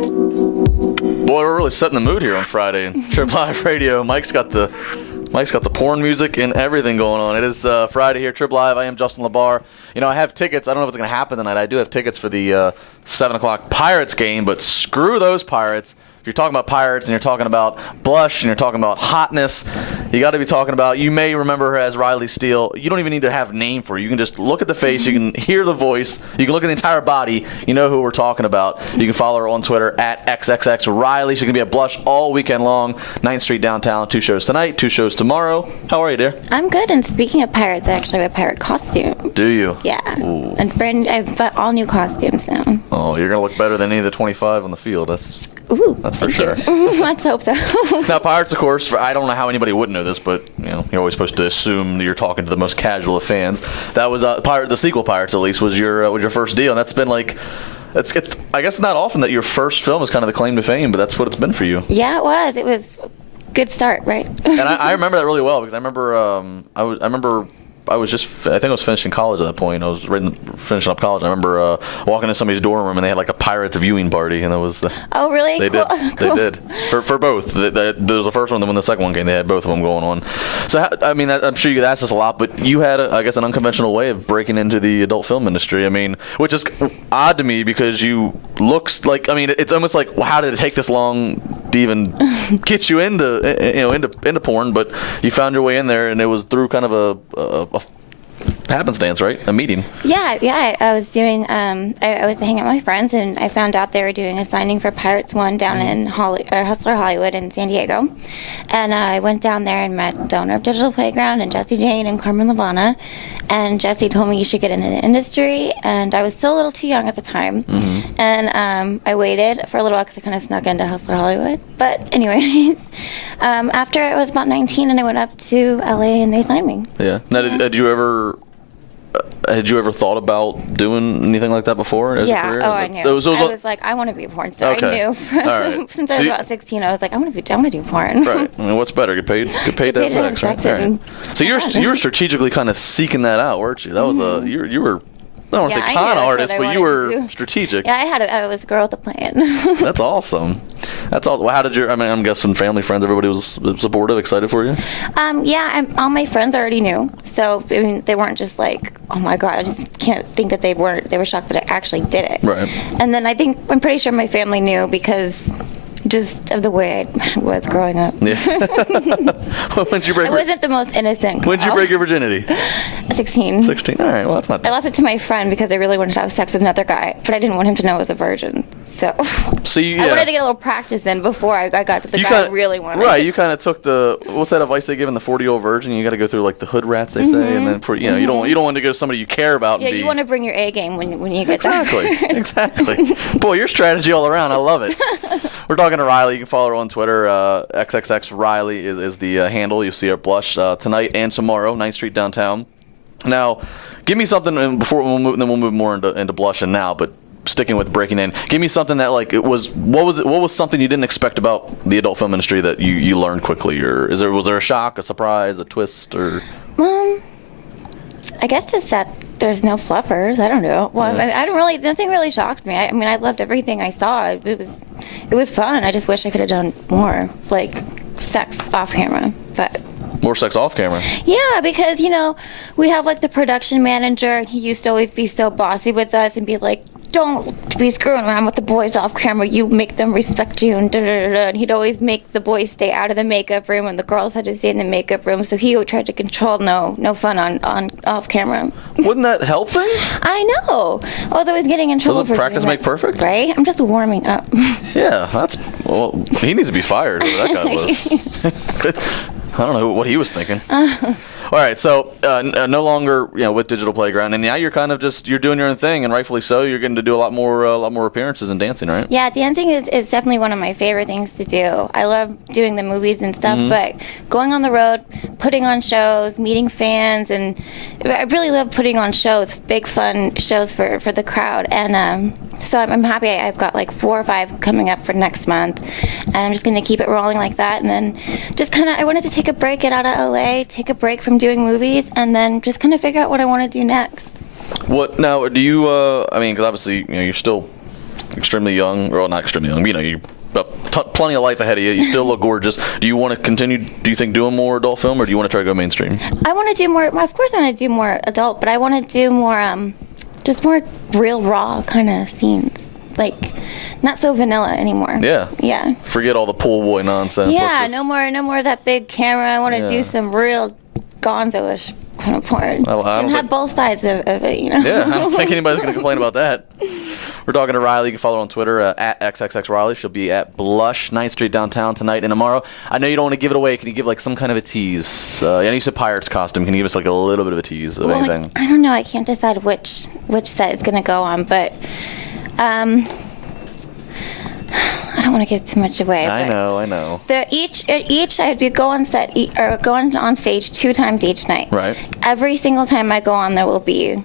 Boy, we're really setting the mood here on Friday in Trip Live Radio. Mike's got the porn music and everything going on. It is Friday here, Trip Live. I am Justin LaBar. You know, I have tickets. I don't know if it's going to happen tonight. I do have tickets for the 7 o'clock Pirates game, but screw those Pirates. If you're talking about Pirates and you're talking about blush and you're talking about hotness, you got to be talking about, you may remember her as Riley Steele. You don't even need to have a name for her. You can just look at the face. You can hear the voice. You can look at the entire body. You know who we're talking about. You can follow her on Twitter at XXXRiley. She's going to be at Blush all weekend long. 9th Street downtown. 2 shows tonight, 2 shows tomorrow. How are you, dear? I'm good. And speaking of Pirates, I actually have a pirate costume. Do you? Yeah. Ooh. And I've bought all new costumes now. Oh, you're going to look better than any of the 25 on the field. That's for sure. Let's hope so. Now, Pirates, of course, I don't know how anybody wouldn't know this, but you know, you're always supposed to assume that you're talking to the most casual of fans. That was the sequel Pirates, at least, was your first deal, and that's been like, it's I guess not often that your first film is kind of the claim to fame, but that's what it's been for you. Yeah, it was. It was a good start, right? And I remember that really well because I remember. I think I was finishing college at that point. I was finishing up college. I remember walking into somebody's dorm room and they had like a Pirates viewing party, and it was. Oh, really? They cool. did. Cool. They did for both. There was the first one, then when the second one came, they had both of them going on. So I mean, I'm sure you get asked this a lot, but you had, I guess, an unconventional way of breaking into the adult film industry. I mean, which is odd to me because you looks like. I mean, it's almost like, well, how did it take this long to even get you into porn? But you found your way in there, and it was through kind of a happenstance, right? A meeting. Yeah. I was doing. I was hanging out with my friends, and I found out they were doing a signing for Pirates One down in Hustler Hollywood in San Diego, and I went down there and met the owner of Digital Playground and Jesse Jane and Carmen Lavana, and Jesse told me you should get into the industry, and I was still a little too young at the time, and I waited for a little while because I kind of snuck into Hustler Hollywood. But anyways, after I was about 19, and I went up to LA and they signed me. Yeah. Now, had you ever thought about doing anything like that before as a career? I knew. I was like, I want to be a porn star. Okay. I knew. All right. Since I was about 16, I was like, I want to do porn. Right. I mean, what's better? Get paid to have sex, right? All right. So you were strategically kind of seeking that out, weren't you? That was you were. I don't want to say con artist, but you were strategic. Yeah, I was the girl with the plan. That's awesome. That's awesome. Well, how did I'm guessing family, friends, everybody was supportive, excited for you? All my friends already knew. So, I mean, they weren't just like, oh my God, I just can't think that they were shocked that I actually did it. Right. And then I'm pretty sure my family knew because just of the way I was growing up. Yeah. I wasn't the most innocent girl. When did you break your virginity? 16. 16. All right. Well, that's not. I lost it to my friend because I really wanted to have sex with another guy, but I didn't want him to know I was a virgin. So I wanted to get a little practice in before I got to the guy I really wanted. Right. You kind of took what's that advice they give in the 40-year-old virgin? You got to go through like the hood rats, they say, and then you don't want to go to somebody you care about. Yeah, you want to bring your A game when you get there. Exactly. Boy, your strategy all around. I love it. We're talking to Riley. You can follow her on Twitter. XXXRiley is the handle. You'll see her at Blush tonight and tomorrow, 9th Street downtown. Now, give me something before we'll move more into Blush and now, but sticking with breaking in, give me something that like what was something you didn't expect about the adult film industry that you learned quickly, or was there a shock, a surprise, a twist, or? I guess just that there's no fluffers. I don't know. Well, nothing really shocked me. I mean, I loved everything I saw. It was fun. I just wish I could have done more, like sex off camera, but. More sex off camera? Yeah, because, we have like the production manager, and he used to always be so bossy with us and be like, don't be screwing around with the boys off camera. You make them respect you, and da-da-da-da. And he'd always make the boys stay out of the makeup room, and the girls had to stay in the makeup room. So he tried to control no fun on off camera. Wouldn't that help things? I know. I was always getting in trouble. Doesn't practice make perfect? Right? I'm just warming up. Yeah, he needs to be fired. Whoever that guy was. I don't know what he was thinking. All right, so no longer with Digital Playground, and now you're kind of you're doing your own thing, and rightfully so. You're getting to do a lot more appearances and dancing, right? Yeah, dancing is definitely one of my favorite things to do. I love doing the movies and stuff, but going on the road, putting on shows, meeting fans, and I really love putting on shows, big fun shows for the crowd. And so I'm happy I've got like 4 or 5 coming up for next month, and I'm just going to keep it rolling like that. And then just I wanted to take a break, get out of LA, take a break from doing movies, and then just kind of figure out what I want to do next. What now? Do you? Because obviously you're still extremely young, or not extremely young, you know, you plenty of life ahead of you. You still look gorgeous. Do you want to continue, do you think, doing more adult film, or do you want to try to go mainstream? I want to do more, of course I want to do more adult, but I want to do more, just more real raw kind of scenes. Like, not so vanilla anymore. Yeah. Yeah. Forget all the pool boy nonsense. Yeah, no more of that big camera. I want to do some real gonzo-ish kind of porn. I and have both sides of it, you know? Yeah, I don't think anybody's going to complain about that. We're talking to Riley. You can follow her on Twitter at XXXRiley. She'll be at Blush, 9th Street downtown tonight and tomorrow. I know you don't want to give it away. Can you give like some kind of a tease? I know you said Pirates costume. Can you give us like a little bit of a tease of anything? I don't know. I can't decide which set is going to go on, but I don't want to give too much away. I know. Each I do go on set or go on stage 2 times each night. Right. Every single time I go on, there will be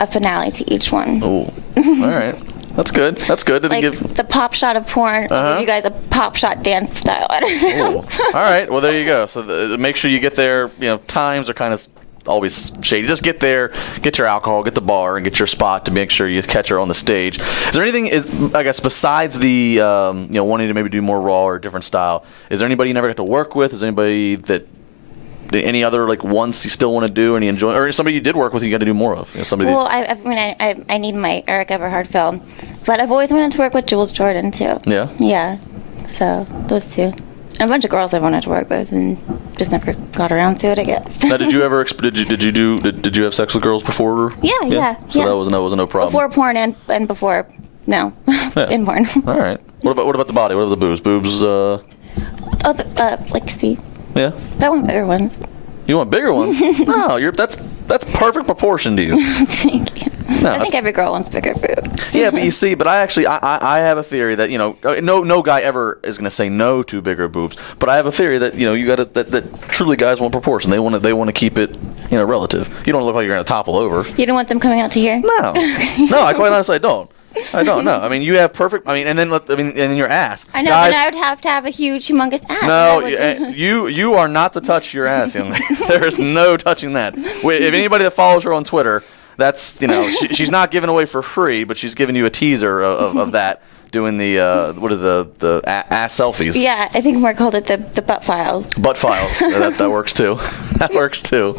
a finale to each one. Oh, all right. That's good. That's good. Did Like it give the pop shot of porn, I'll give you guys a pop shot dance style. I don't know. All right. Well, there you go. So make sure you get there. You know, times are kind of always shady. Just get there, get your alcohol, get the bar, and get your spot to make sure you catch her on the stage. Is there anything, I guess, besides the wanting to maybe do more raw or a different style? Is there anybody you never got to work with? Is there anybody that any other like ones you still want to do and you enjoy, or somebody you did work with you got to do more of? You know, somebody. Well, I need my Eric Everhard film, but I've always wanted to work with Jules Jordan too. Yeah. Yeah. So those two. And a bunch of girls I wanted to work with and just never got around to it, I guess. Now, did you ever did you have sex with girls before? Yeah. So that was no problem. Before porn and before in porn. All right. What about the body? What about the boobs? Boobs. Like C. Yeah. But I want bigger ones. You want bigger ones? No, that's perfect proportion to you. Thank you. No, I think every girl wants bigger boobs. Yeah, but you see, I have a theory that, you know, no guy ever is going to say no to bigger boobs, but I have a theory that, you know, you got that truly guys want proportion. They want to keep it, you know, relative. You don't look like you're going to topple over. You don't want them coming out to here? No. No, I quite honestly don't. I don't know. I mean, you have perfect. And then your ass. I know, guys, and I would have to have a huge, humongous ass. No, you are not to touch your ass, young lady. There is no touching that. If anybody that follows her on Twitter, that's, you know, she's not giving away for free, but she's giving you a teaser of that. Doing the the ass selfies. Yeah, I think more called it the butt files. Butt files. that works too. That works too.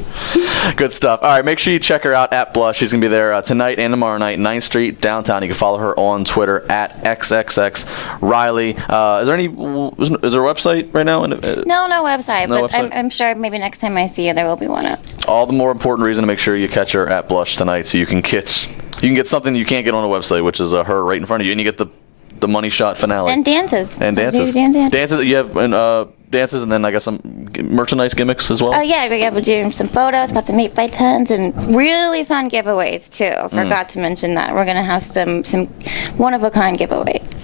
Good stuff. All right, make sure you check her out at Blush. She's gonna be there tonight and tomorrow night, 9th Street downtown. You can follow her on Twitter at XXXRiley. Is there a website right now? No website. No but website? I'm sure maybe next time I see you, there will be one up. All the more important reason to make sure you catch her at Blush tonight, so you can get something you can't get on a website, which is her right in front of you, and you get the money shot finale. And dances. Dances. You have dances, and then I guess some merchandise gimmicks as well. Oh yeah, we're doing some photos, got some 8x10s, and really fun giveaways too. Forgot to mention that we're gonna have some one of a kind giveaways.